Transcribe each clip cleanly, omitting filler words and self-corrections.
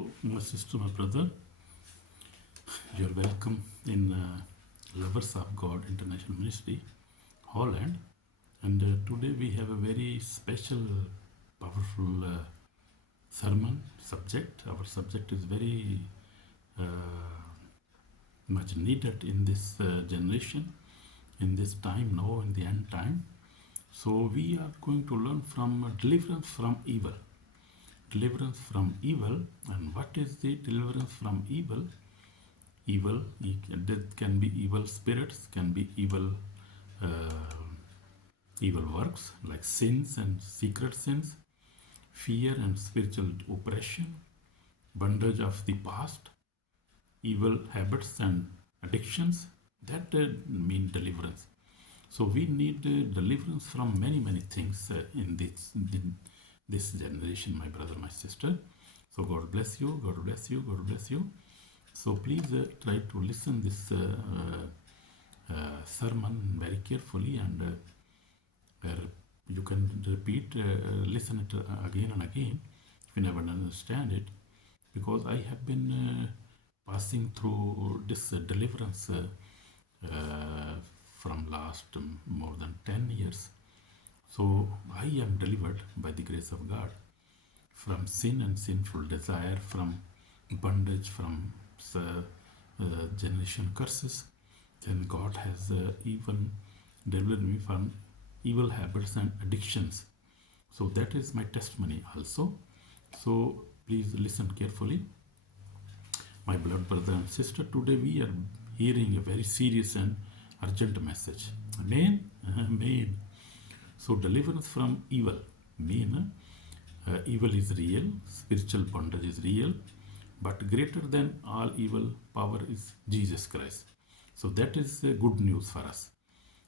So, my sister, my brother, you're welcome in Lovers of God International Ministry Holland. And today we have a very special, powerful sermon subject. Our subject is very uh, much needed in this generation, in this time now, in the end time. So, we are going to learn from deliverance from evil. Deliverance from evil. And what is the deliverance from evil? Evil, that can be evil spirits, can be evil works like sins and secret sins, fear and spiritual oppression, bondage of the past, evil habits and addictions. That mean deliverance. So we need deliverance from many things in this generation, my brother, my sister. So God bless you, God bless you, God bless you. So please try to listen this sermon very carefully, and you can repeat, listen it again and again if you never understand it, because I have been passing through this deliverance from last more than 10 years. So I am delivered by the grace of God from sin and sinful desire, from bondage, from generation curses. Then God has even delivered me from evil habits and addictions. So that is my testimony also. So please listen carefully. My beloved brother and sister, today we are hearing a very serious and urgent message. Amen? Amen. So deliverance from evil mean evil is real, spiritual bondage is real, but greater than all evil power is Jesus Christ. So that is good news for us.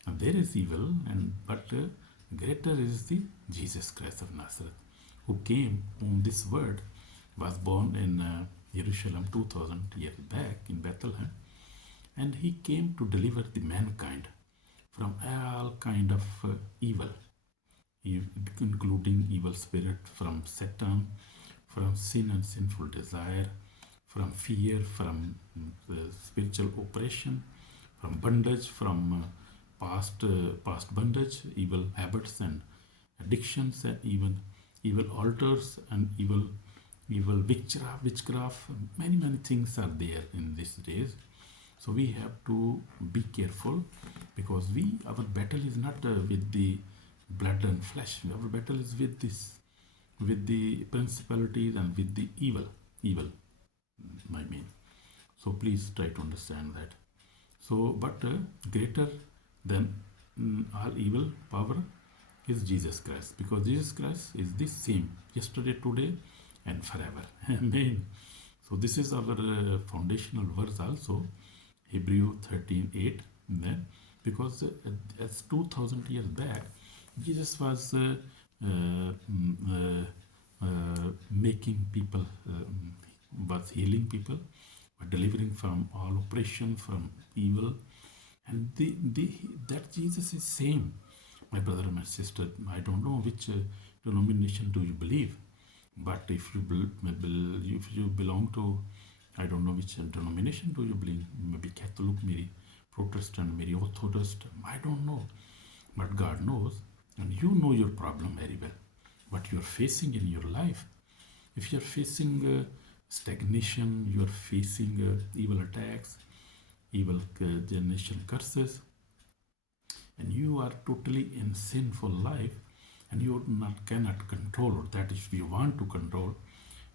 And there is evil, but greater is the Jesus Christ of Nazareth, who came, whom this word was born in Jerusalem 2000 years back in Bethlehem, and he came to deliver the mankind from all kind of evil, including evil spirit, from Satan, from sin and sinful desire, from fear, from spiritual oppression, from bondage, from past bondage, evil habits and addictions, and even evil altars and evil witchcraft. Many things are there in these days. So we have to be careful, because our battle is not with the blood and flesh. Our battle is with the principalities and with the evil, I mean. So please try to understand that. So, but greater than all evil power is Jesus Christ, because Jesus Christ is the same yesterday, today, and forever. Amen. So this is our foundational verse also, Hebrew 13:8. Because as 2000 years back, Jesus was making people, was healing people, delivering from all oppression, from evil. And that Jesus is same, my brother and my sister. I don't know which denomination do you believe, but if you belong to, I don't know which denomination do you believe, maybe Catholic, maybe Protestant, maybe Orthodox, I don't know. But God knows, and you know your problem very well, what you are facing in your life. If you are facing stagnation, you are facing evil attacks, evil generation curses, and you are totally in sinful life, and you cannot control, or that if you want to control,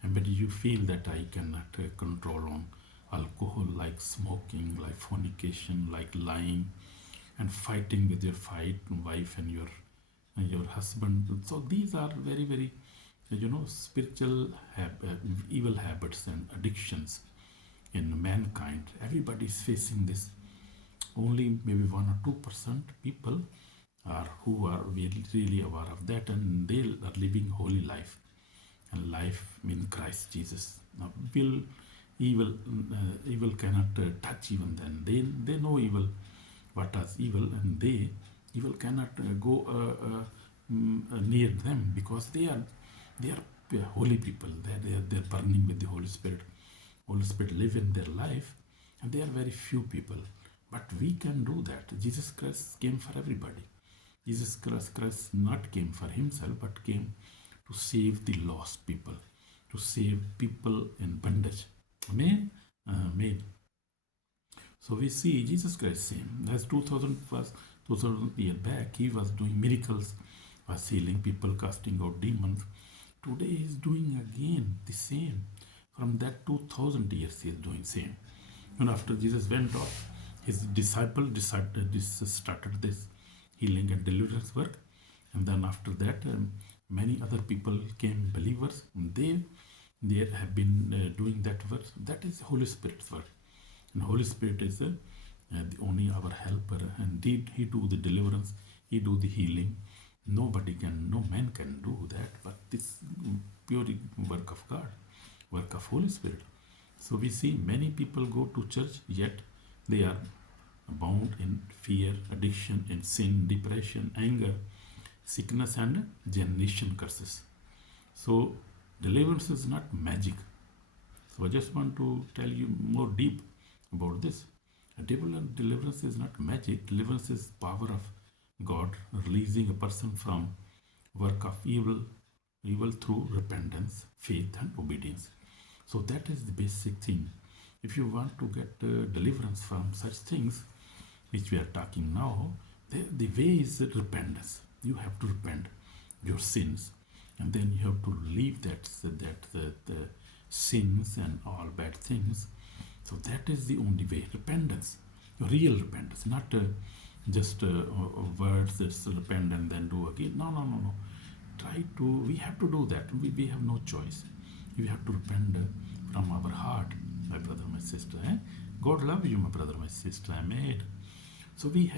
and but you feel that I cannot control on alcohol, like smoking, like fornication, like lying, and fighting with your wife and your husband. So these are very spiritual evil habits and addictions in mankind. Everybody is facing this. Only maybe 1 or 2% people are who are really aware of that, and they are living holy life, and life in Christ Jesus. Now, evil cannot touch even then. They know evil, what is evil, and evil cannot go near them, because they are holy people. They're burning with the Holy Spirit. Holy Spirit live in their life, and they are very few people. But we can do that. Jesus Christ came for everybody. Jesus Christ not came for himself, but came to save the lost people, to save people in bondage. Amen? Amen. So we see Jesus Christ same. As 2000 years back, he was doing miracles, was healing people, casting out demons. Today he is doing again the same. From that 2000 years he is doing same. And after Jesus went off, his disciple started this healing and deliverance work. And then after that, many other people came believers. And they have been doing that work. That is Holy Spirit's work. And Holy Spirit is the only our helper. And did he do the deliverance? He do the healing. No man can do that. But this pure work of God, work of Holy Spirit. So we see many people go to church, yet they are bound in fear, addiction, in sin, depression, anger, sickness, and generation curses. So deliverance is not magic. So I just want to tell you more deep about this. Deliverance is not magic. Deliverance is power of God releasing a person from work of evil through repentance, faith, and obedience. So that is the basic thing. If you want to get deliverance from such things, which we are talking now, the way is repentance. You have to repent your sins, and then you have to leave the sins and all bad things. So that is the only way. Repentance, real repentance, not just words that repent and then do again. No. We have to do that. We have no choice. We have to repent from our heart, my brother, my sister. God love you, my brother, my sister. Amen. So we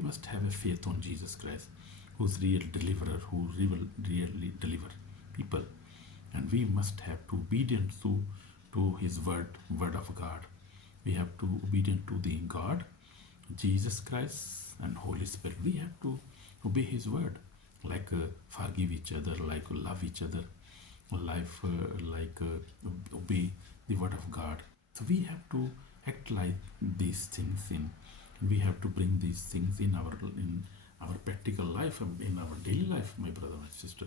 must have a faith on Jesus Christ, who's real deliverer, who really deliver people. And we must have to obedient to his word of God. We have to obedient to the God, Jesus Christ, and Holy Spirit. We have to obey his word, like forgive each other, like love each other, obey the word of God. So we have to act like these things we have to bring these things in our practical life, in our daily life, my brother, my sister.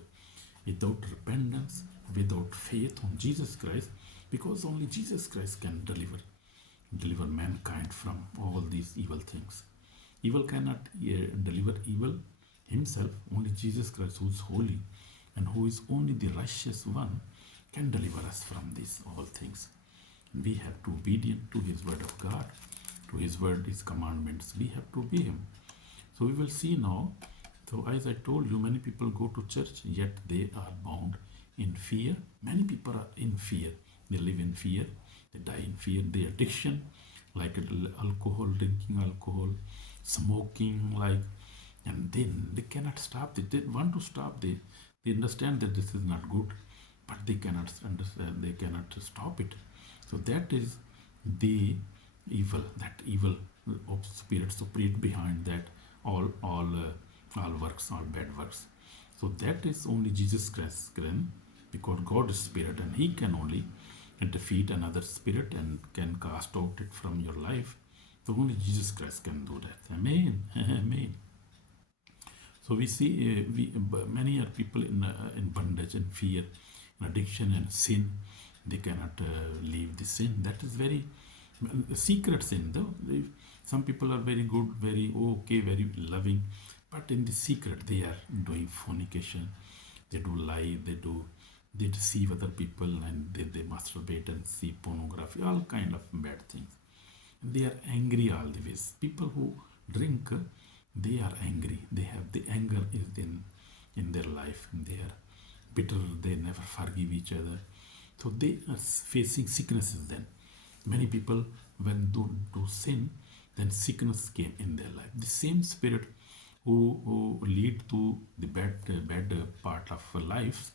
Without repentance, without faith on Jesus Christ, because only Jesus Christ can deliver mankind from all these evil things. Evil cannot deliver evil himself. Only Jesus Christ, who is holy and who is only the righteous one, can deliver us from these all things. We have to be obedient to his word of God, to his word, his commandments. We have to obey him. So we will see now. So as I told you, many people go to church, yet they are bound in fear. Many people are in fear. They live in fear. They die in fear. The addiction, like alcohol, drinking alcohol, smoking, and then they cannot stop it. They want to stop. They understand that this is not good, but they cannot understand. They cannot stop it. So that is the evil. That evil of spirits operate behind that all works, all bad works. So that is only Jesus Christ can, because God is spirit, and he can only defeat another spirit and can cast out it from your life. So only Jesus Christ can do that. Amen. Amen. So we see many are people in bondage and fear, and addiction and sin. They cannot leave the sin. That is very secret sin, though. Some people are very good, very okay, very loving, but in the secret they are doing fornication. They do lie. They deceive other people, and they masturbate and see pornography, all kind of bad things. And they are angry always. People who drink, they are angry. They have the anger is in their life. They are bitter. They never forgive each other. So they are facing sicknesses then. Many people, when do sin, then sickness came in their life. The same spirit who lead to the bad part of life,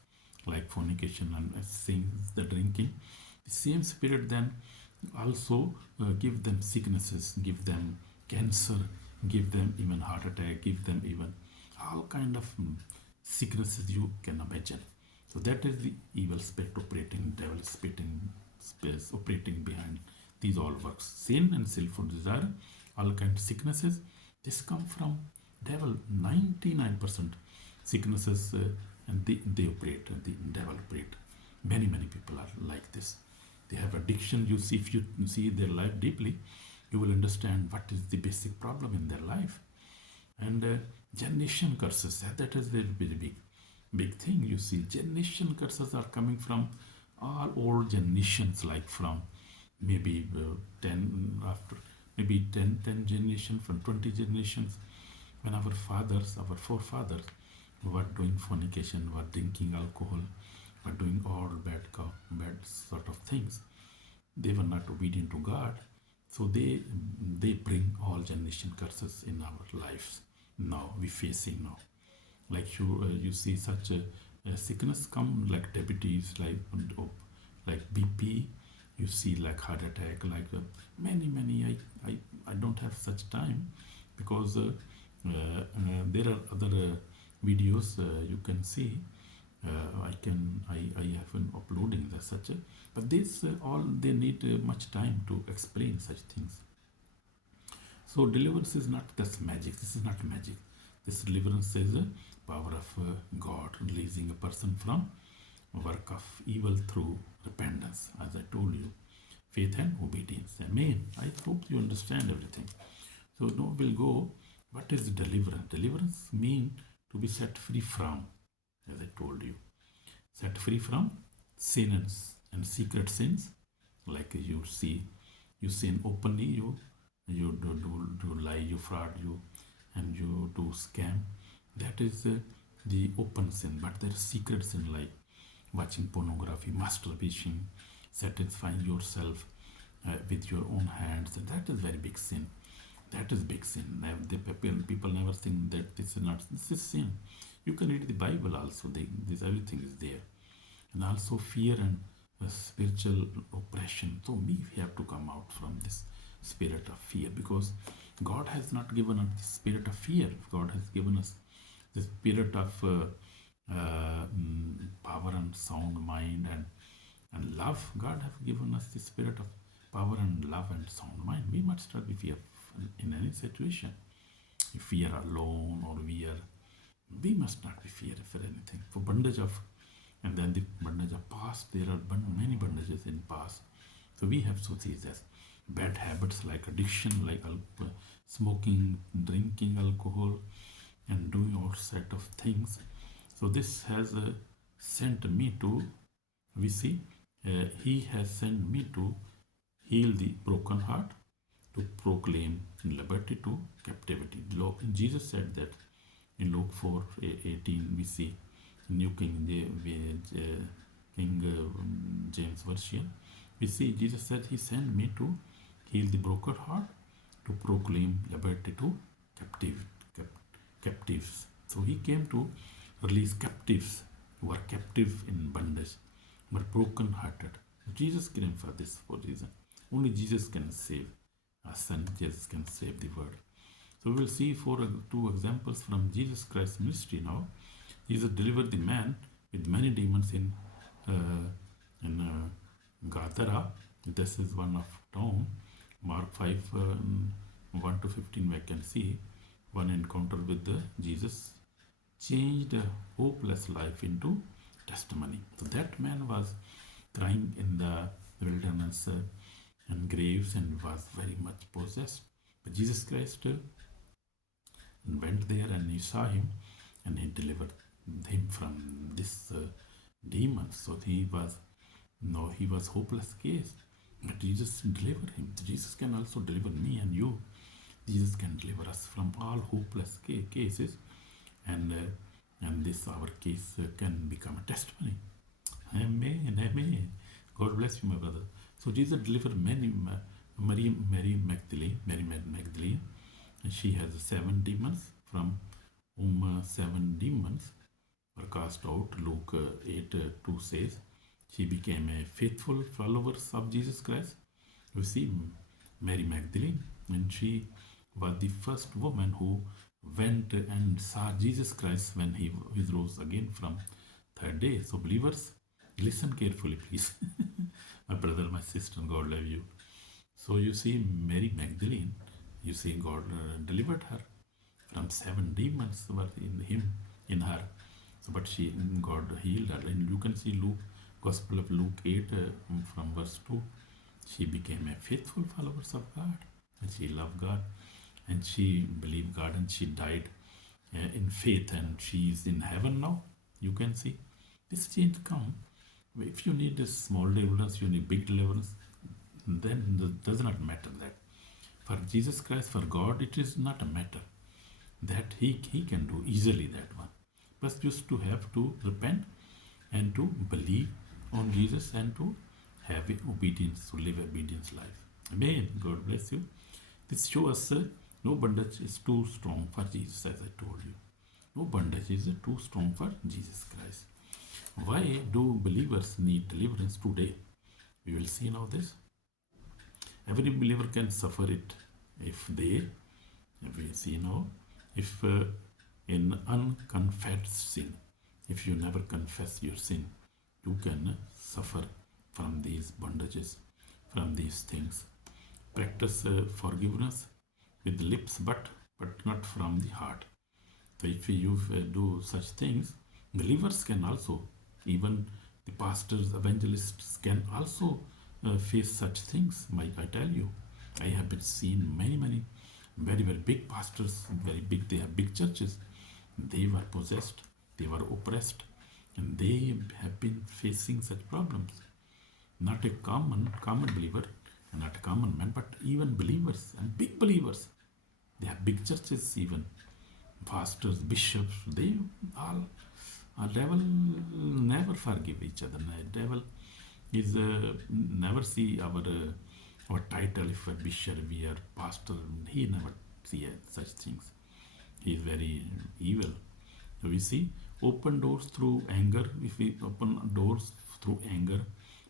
like fornication and things, the drinking, the same spirit then also give them sicknesses, give them cancer, give them even heart attack, give them even all kind of sicknesses you can imagine. So that is the evil spirit operating, devil spirit in space operating behind these all works. Sin and sinful desire, all kinds of sicknesses, this come from devil. 99% sicknesses and they operate, the devil operate. Many people are like this. They have addiction. You see, if you see their life deeply, you will understand what is the basic problem in their life. And generation curses, that is very big thing. You see, generation curses are coming from all old generations, like from maybe 10 after maybe 10 generations, from 20 generations, when our fathers, our forefathers were doing fornication, were drinking alcohol, were doing all bad sort of things. They were not obedient to God. So they bring all generation curses in our lives. Now we facing now, like you see such a sickness come, like diabetes, like BP. You see like heart attack, like many. I don't have such time, because there are other videos you can see. I have been uploading the such a, but this all they need much time to explain such things. So deliverance is not this magic. This is not magic. This deliverance is a power of God releasing a person from a work of evil through repentance, as I told you, faith and obedience. Amen. I hope you understand everything. So now we'll go. What is deliverance? Deliverance means to be set free from, as I told you, set free from sin and secret sins, like you sin openly, you do lie, you fraud, and you do scam. That is the open sin. But there is secret sin, like watching pornography, masturbation, satisfying yourself with your own hands. And that is very big sin. That is big sin. People never think that this is not. This is sin. You can read the Bible also. This everything is there. And also fear and spiritual oppression. So we have to come out from this spirit of fear, because God has not given us the spirit of fear. God has given us the spirit of power and sound mind and love. God has given us the spirit of power and love and sound mind. We must not be fear in any situation. If we are alone or we must not be fear for anything. For bondage of, and then the bondage of past, there are many bondages in past. So we have to see this bad habits like addiction, like smoking, drinking alcohol, and doing all set of things. So this has sent me to, we see, he has sent me to heal the broken heart, to proclaim liberty to captivity. Jesus said that in Luke 4:18, we see New King James Version. We see Jesus said he sent me to heal the broken heart, to proclaim liberty to captives. So he came to release captives who are captive in bondage, who are broken hearted. Jesus came for this reason. Only Jesus can save us, and Jesus can save the world. So we will see two examples from Jesus Christ's ministry now. Jesus delivered the man with many demons in Gadara. This is one of town. Mark 5, 1 to 15, we can see one encounter with Jesus changed a hopeless life into testimony. So that man was crying in the wilderness and graves and was very much possessed. But Jesus Christ went there and he saw him and he delivered him from this demon. So he was hopeless case. But Jesus delivered him. Jesus can also deliver me and you. Jesus can deliver us from all hopeless cases, and this our case can become a testimony. Amen. Amen. God bless you, my brother. So Jesus delivered many. Mary Magdalene, and she has 7 demons, from whom 7 demons were cast out. Luke 8:2 says she became a faithful follower of Jesus Christ. You see, Mary Magdalene, and she was the first woman who went and saw Jesus Christ when he rose again from Third day. So believers, listen carefully, please. My brother, my sister, God love you. So you see, Mary Magdalene, you see, God delivered her from 7 demons were in her. So, but God healed her. And you can see Luke, Gospel of Luke 8 from verse 2. She became a faithful follower of God, and she loved God, and she believed God, and she died in faith, and she is in heaven now. You can see this change come. If you need a small deliverance, you need big deliverance, then it does not matter that. For Jesus Christ, for God, it is not a matter that he can do easily that one. But just to have to repent and to believe on Jesus and to have obedience, to live obedience life. Amen. God bless you. This shows us no bondage is too strong for Jesus, as I told you. No bondage is too strong for Jesus Christ. Why do believers need deliverance today? We will see now this. Every believer can suffer it if we see now, if in unconfessed sin, if you never confess your sin, you can suffer from these bondages, from these things. Practice forgiveness with the lips, but not from the heart. So if you do such things, believers can also, even the pastors, evangelists can also face such things. I tell you, I have been seen many very big pastors, very big, they have big churches. They were possessed, they were oppressed, and they have been facing such problems. Not a common believer, not a common man, but even believers and big believers. They have big churches, even pastors, bishops. They all, devil never forgive each other. The devil is never see our title. If a bishop, we are pastor, he never see such things. He is very evil. So we see, open doors through anger. If we open doors through anger,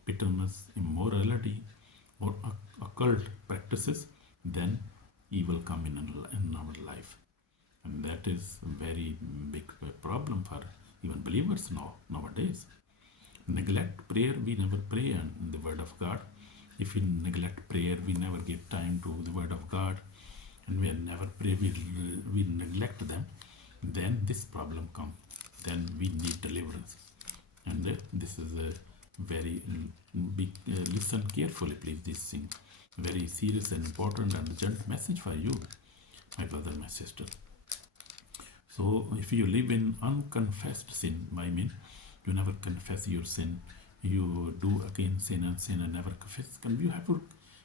bitterness, immorality, or occult practices, then evil come in our life. And that is a very big problem for even believers nowadays. Neglect prayer, we never pray and the word of God. If we neglect prayer, we never give time to the word of God, and we never pray, we neglect them, then this problem comes. Then we need deliverance. And this is a very big, listen carefully please, this thing. Very serious and important and urgent message for you, my brother, my sister. So if you live in unconfessed sin, I mean, you never confess your sin, you do again sin and never confess.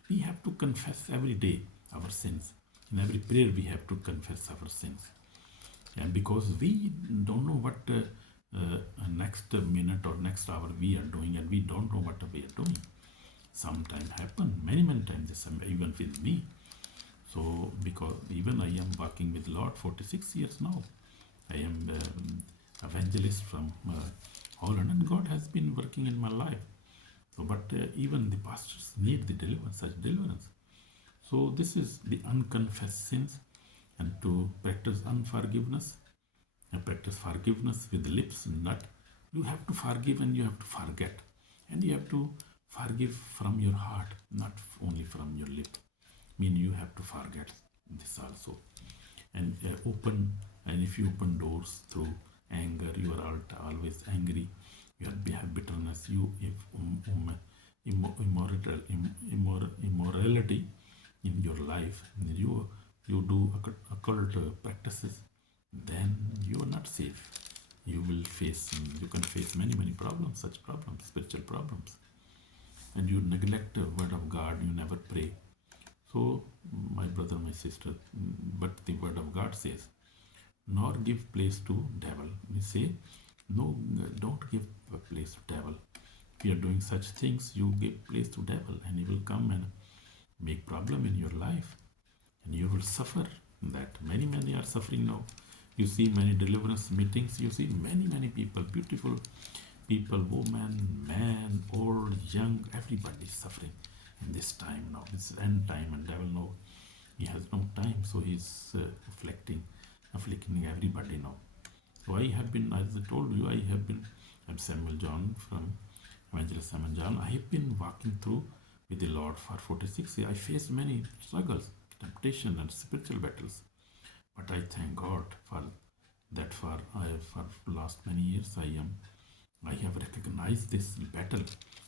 We have to confess every day our sins. In every prayer we have to confess our sins. And because we don't know what next minute or next hour we are doing, and we don't know what we are doing. Sometimes happen, many times, this even with me. So because even I am working with Lord 46 years now. I am evangelist from Holland, and God has been working in my life. So, but even the pastors need the deliverance, such deliverance. So this is the unconfessed sins, and to practice unforgiveness, and practice forgiveness with the lips. Not, you have to forgive and you have to forget, and you have to forgive from your heart, not only from your lip. Mean you have to forget this also, and and if you open doors through anger, you are always angry, you have bitterness, you immorality in your life, you do occult practices, then you are not safe. You can face many problems, such problems, spiritual problems. And you neglect the word of God, you never pray. So, my brother, my sister, but the word of God says, nor give place to devil. We say, no, don't give a place to devil. If you are doing such things, you give place to devil, and he will come and make problem in your life, and you will suffer that. Many are suffering now. You see many deliverance meetings, you see many people, beautiful people, woman, man, old, young, everybody is suffering in this time now. This is end time, and devil know he has no time, so he's afflicting everybody now. So I have been, as I told you, I have been I'm Samuel John from Evangelist Samuel John. I have been walking through with the Lord for 46 years. I faced many struggles, temptation, and spiritual battles. But I thank God for that. For last many years, I have recognized this battle.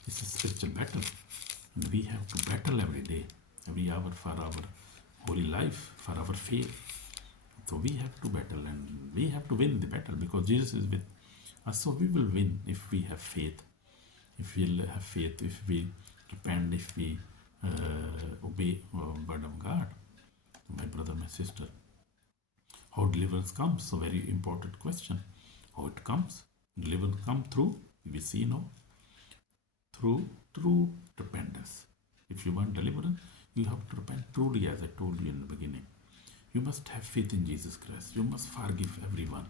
This is spiritual battle, and we have to battle every day, every hour for our holy life, for our faith. So we have to battle, and we have to win the battle because Jesus is with us. So we will win if we have faith. If we have faith, if we repent, if we obey word of God. My brother, my sister, how deliverance comes? So very important question. How it comes? Deliverance come through, we see now, through repentance. If you want deliverance, you have to repent truly, as I told you in the beginning. You must have faith in Jesus Christ. You must forgive everyone.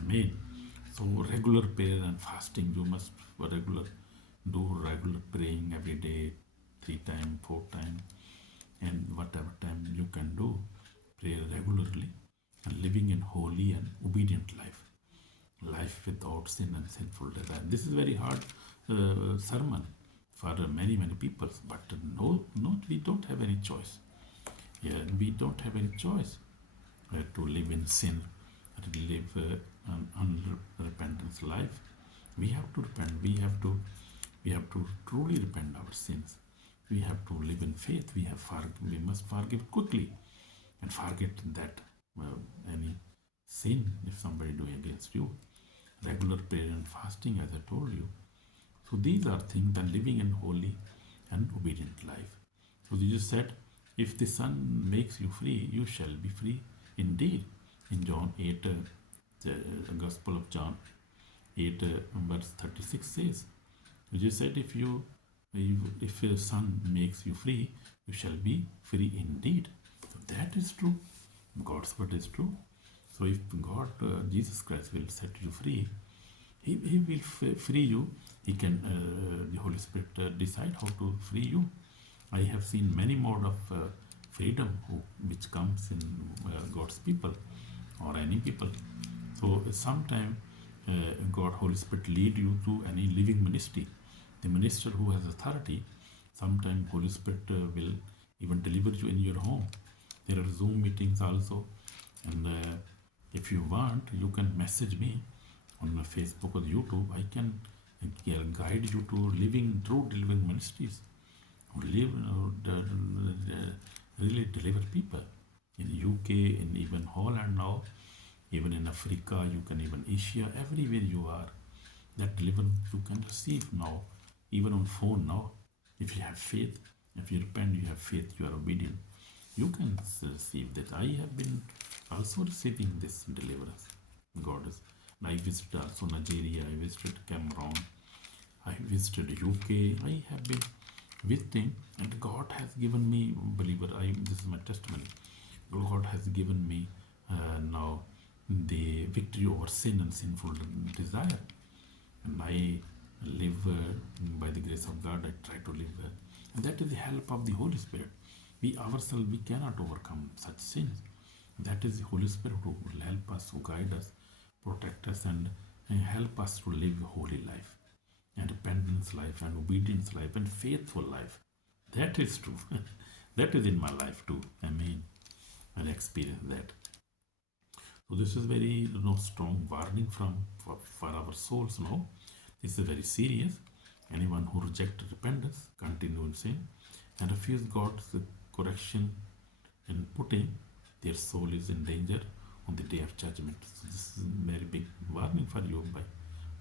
Amen. So regular prayer and fasting, you must do regular praying every day, 3 times, 4 times, and whatever time you can do, pray regularly and living in holy and obedient life without sin and sinful desire. This is very hard sermon for many people, but no, we don't have any choice. Yeah, we don't have any choice to live in sin, to live an unrepentant life. We have to repent. We have to truly repent our sins. We have to live in faith. We must forgive quickly and forget that any sin if somebody doing against you. Regular prayer and fasting, as I told you. So these are things that living in holy and obedient life. So Jesus said, if the Son makes you free, you shall be free indeed. In John 8, the Gospel of John 8, verse 36 says, Jesus said, if your Son makes you free, you shall be free indeed. So that is true. God's word is true. So if God, Jesus Christ will set you free, He will free you. He can, the Holy Spirit decide how to free you. I have seen many mode of freedom which comes in God's people or any people. So sometimes God, Holy Spirit lead you to any living ministry. The minister who has authority, sometimes Holy Spirit will even deliver you in your home. There are Zoom meetings also, and if you want, you can message me on Facebook or YouTube. I can guide you to true living ministries, who live, really deliver people in UK, in even Holland now, even in Africa, you can even Asia, everywhere you are. That deliverance you can receive now, even on phone now. If you have faith, if you repent, you have faith, you are obedient, you can receive that. I have been also receiving this deliverance. God is. I visited also Nigeria, I visited Cameroon, I visited UK. I have been visiting, and God has given me, believer, this is my testimony. God has given me now the victory over sin and sinful desire, and I live by the grace of God. I try to live, and that is the help of the Holy Spirit. We ourselves, we cannot overcome such sins. That is the Holy Spirit who will help us, who guide us, protect us, and help us to live a holy life, and repentance life, and obedience life, and faithful life. That is true. That is in my life too. Amen. I experienced that. So this is very strong warning for our souls now. This is very serious. Anyone who rejects repentance, continue in sin, and refuse God's correction and putting, their soul is in danger on the day of judgment. So this is a very big warning for you,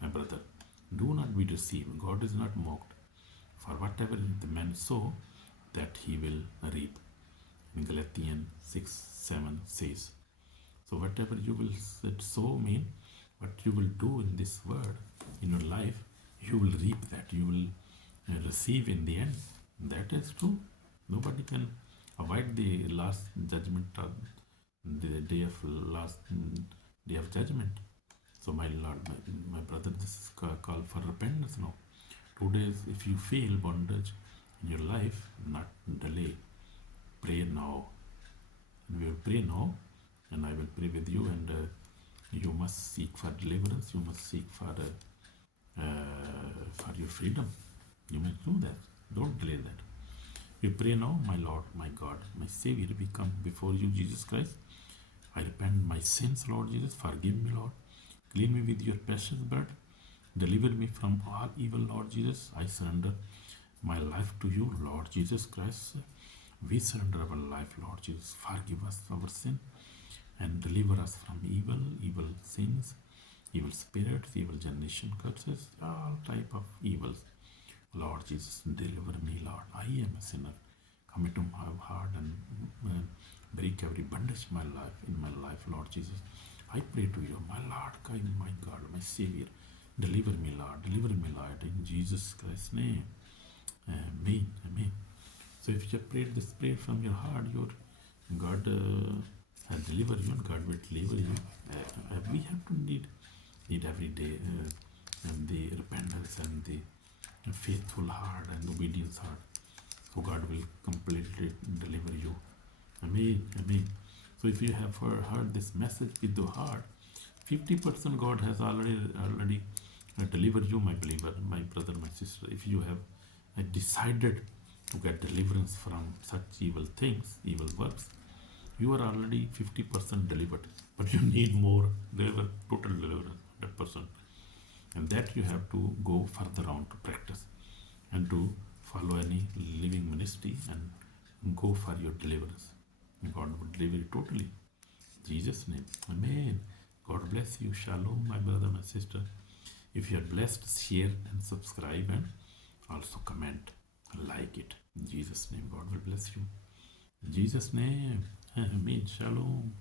my brother. Do not be deceived. God is not mocked. For whatever the man sow, that he will reap. In Galatians 6:7 says. So whatever you will sow, mean what you will do in this word, in your life, you will reap that. You will receive in the end. That is true. Nobody can avoid the last judgment, the day of judgment. So my Lord, my brother, this is call for repentance now. Today, if you feel bondage in your life, not delay. Pray now. And we will pray now, and I will pray with you, and you must seek for deliverance. You must seek for for your freedom. You may do that. Don't delay that. We pray now, my Lord, my God, my Savior, we come before you, Jesus Christ. I repent my sins, Lord Jesus. Forgive me, Lord. Clean me with your precious blood. Deliver me from all evil, Lord Jesus. I surrender my life to you, Lord Jesus Christ. We surrender our life, Lord Jesus. Forgive us our sin and deliver us from evil sins, evil spirits, evil generation curses, all type of evils. Lord Jesus, deliver me, Lord. I am a sinner. Come into my heart and break every bondage in my life, Lord Jesus. I pray to you, my Lord, my God, my Savior. Deliver me, Lord. Deliver me, Lord. In Jesus Christ's name. Amen. Amen. So if you prayed this prayer from your heart, your God deliver you and God will deliver you. We have to need every day and the repentance and the faithful heart and obedience heart. So God will completely deliver you. Amen. Amen. So if you have heard this message with the heart, 50% God has already delivered you, my believer, my brother, my sister. If you have decided to get deliverance from such evil things, evil works, you are already 50% delivered. But you need more deliver, total deliverance, 100%. And that you have to go further on to practice and to follow any living ministry and go for your deliverance. And God will deliver you totally. In Jesus' name. Amen. God bless you. Shalom, my brother, my sister. If you are blessed, share and subscribe and also comment, like it. In Jesus' name, God will bless you. In Jesus' name, amen. Shalom.